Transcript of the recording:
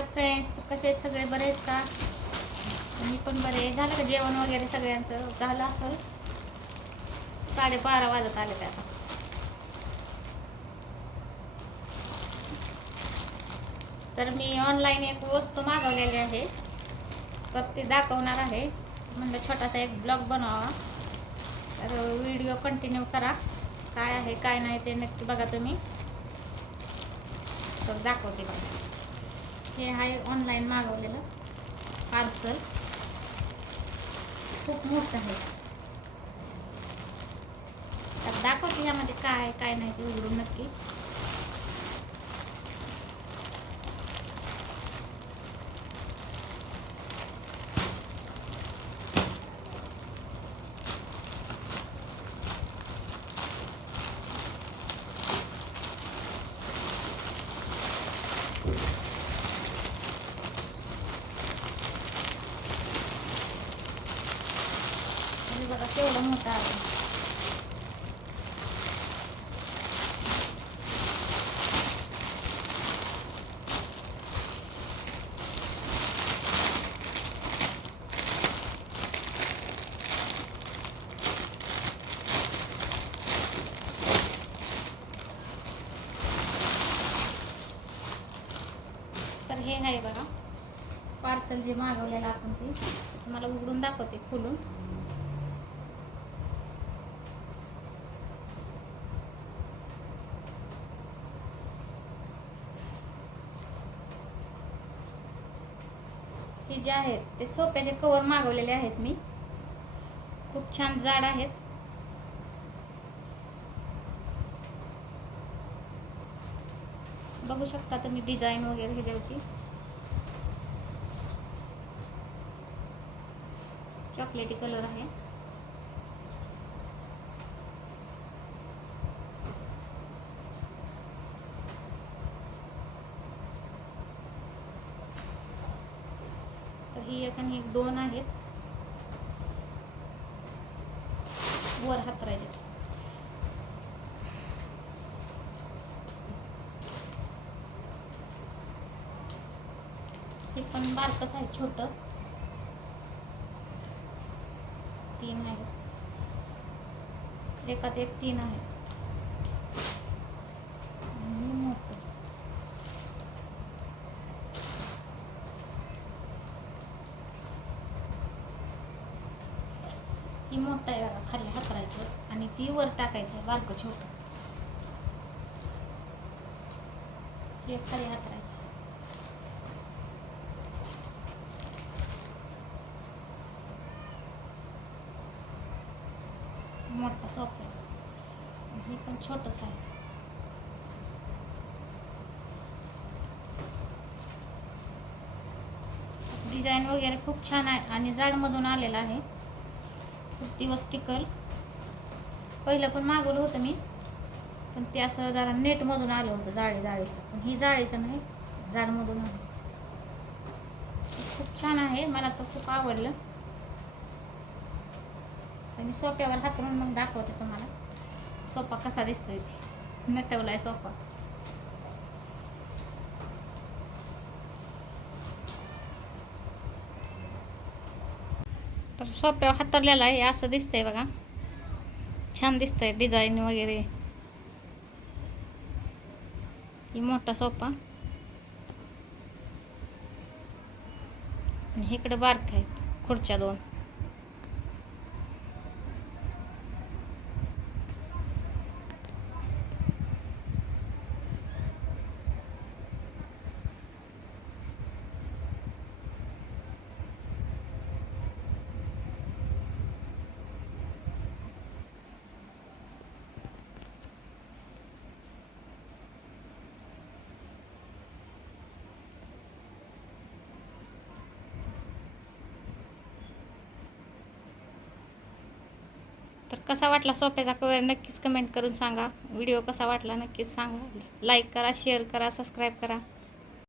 Hi friends कसे आहेत सगळे? बरे आहेत का? मी पण बरे. आहे. झालं का जेवण वगैरे सगळ्यांचं? झालं असेल? साडेबारा वाजत आले ते आता. तर मी ऑनलाईन एक वस्तू मागवलेली आहे. तर ती दाखवणार आहे. म्हणलं छोटासा एक ब्लॉग बनवावा. तर व्हिडिओ कंटिन्यू करा. काय आहे काय नाही ते नक्की बघा तुम्ही. तर दाखवते बघा. हे आहे ऑनलाईन मागवलेलं पार्सल खूप मोठं आहे. तर दाखवते ह्यामध्ये काय आहे, काय नाही ते उघडून नक्की हे बघा केवढं मोठा आहे. तर हे आहे बघा. पार्सल जे मागवलेलं आपण ते. तुम्हाला उघडून दाखवते खोलून. हे जे आहेत ते सोप्याचे कवर मागवलेले आहेत मी. खूप छान जाड आहेत. बघू शकता तुम्ही डिझाईन वगैरे ह्याच्यावरची. चॉकलेटी कलर आहे. ही एक आणि एक दोन आहेत. वर हातरायचे. ते पण बारकच आहे छोट. तीन आहे. एकात एक तीन आहे आणि मोठं ही मोठं आहे बघा खाली हातरायचं आणि ती वर टाकायचं आहे बारकं छोटं. हे खाली हातरायचं मोठं सोप आहे. हे पण छोटस आहे. डिझाईन वगैरे खूप छान आहे आणि जाडमधून आलेला आहे. दिवस टिकल. पहिलं पण मागवलं होतं मी. पण ते असं जरा नेटमधून आलं होतं जाळी जाळीचं. पण ही जाळीचं नाही जाडमधून आलं. खूप छान आहे मला तर खूप आवडलं. आणि सोप्यावर हातरून मग दाखवते तुम्हाला. सोपा कसा दिसतोय. नटवला नटवलाय सोपा. तर सोप्यावर हातरलेला आहे असं दिसतंय बघा. छान दिसतंय डिझाईन वगैरे. ही मोठा सोपा. आणि इकडे बारक आहेत खुर्च्या दोन. तर कसा वाटला सोप्याचा कवर नक्कीच कमेंट करून सांगा. व्हिडिओ कसा वाटला नक्कीच सांगा. लाईक करा शेअर करा सबस्क्राईब करा.